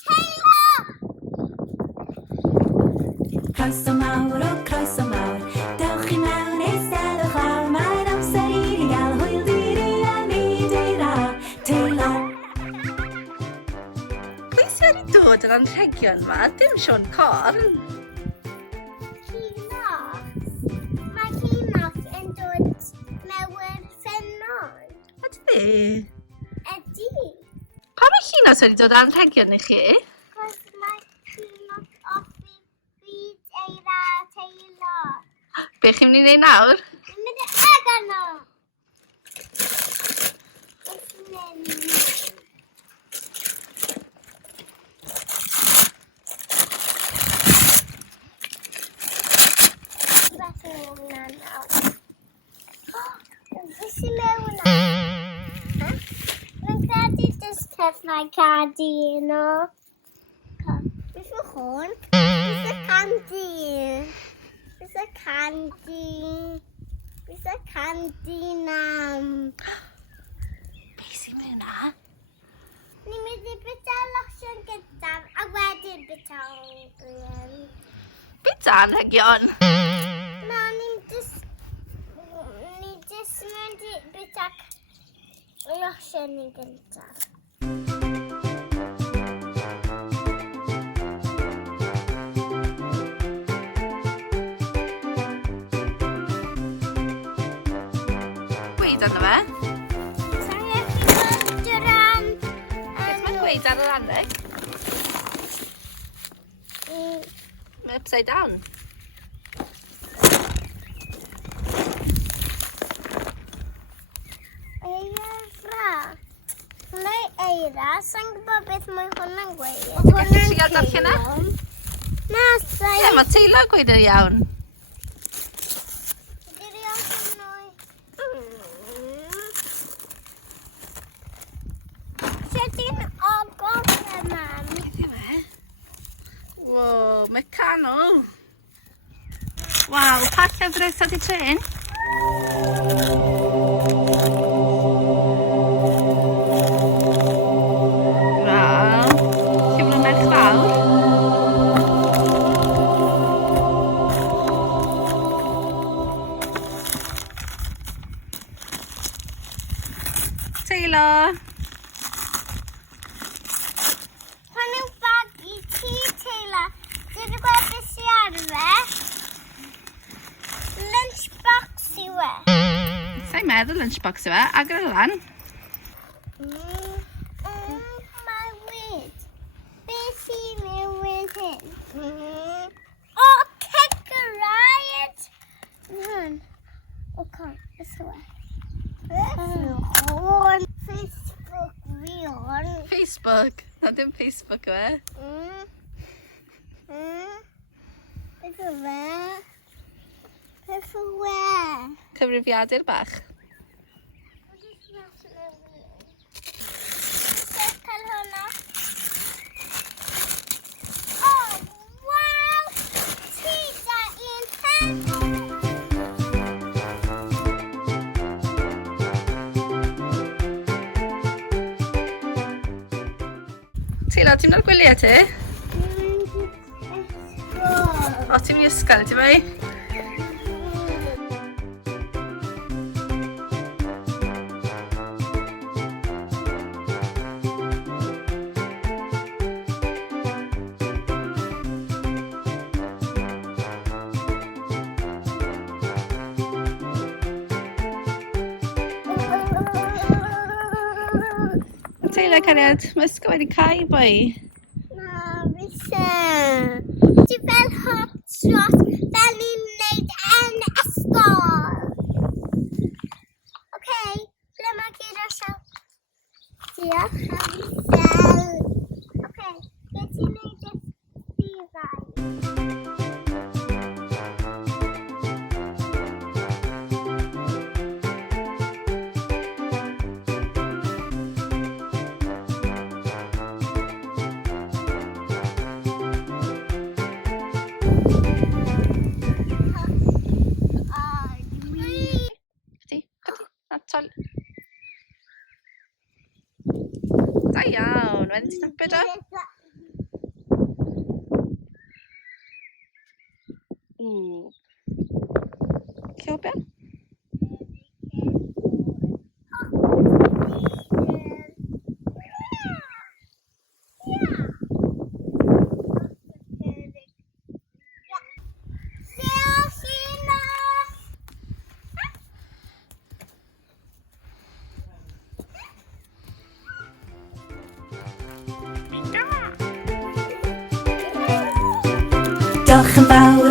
Teilo! Croeso mawr o croeso mawr, dewch I mewn eisteddwch lawr, mae'n amser I ni gael hwyl diri a Mae Eira, Teilo. Pwy sydd wedi dod yr anrhegion yma? Dim Sion Corn. Llinos. Mae Llinos yn dod mewn ffennon. Ydy? Ydy. Pa mae Llinos wedi dod yr anrhegion I chi? Cos mae Llinos offi byd Eira Teilo. Be chi'n mynd I wneud nawr? Dwi'n mynd I agor nhw. It's mynd. Fysi mewn na. Mae'n Cadi just tefnau Cadi yno. Beth yw hwn? Beth y Cadi? Beth y Cadi? Beth y Cadi nam? Be sy'n mynd na? Ni'n mynd I bita losion gyda a wedyn bita green. Bita anrhegion? Na, ni'n just mynd I bita losion I gyntaf. Gweud arno fe? Sa'n gallu gweld o ran... Beth mae'n gweud ar yr anrheg? Mae upside down. Eira. Mae Eira. Sa'n gwybod beth mae hwnna'n gweud. Gallu trial darllen e? Na, sa'n... Ie, mae Teilo gweud yn iawn. Sydyn ogor y mam. Beth yw e? Wow, mecanol. Waw, pa llefrith ydi tren? Waw, llyfr merch fawr. Teilo. Hwn yw bag I ti, Teilo. Dwi'n gweld beth sy'n ar fe. Lunchbox yw e. Sa'n meddwl lunchbox yw e, agor y lan. Mae wyd. Beth sy'n newid hyn? O, cigarette! Hwn. O, con, beth yw e? Hwn. Facebook fi hwn. Facebook. Na dim Facebook yw e. Beth yw fe? Beth yw e? Cyfrifiadur bach. Cael hwnna. Oh, wow! Ti da un hen. Teilo, ti'n mynd ar gwyliau ti? O, ti'n mynd I ysgol, ti mai? Teilo, cariad, mae ysgol wedi cau boi. Na, fysa. Ti fel hot shot fel ni'n wneud yn ysgol. Oce, ble mae gyda siaw? Diolch am fel. Oce, beth ti'n wneud y ffifau? Da iawn. Wedyn ti'n tapio da? Cylbia? Diolch yn fawr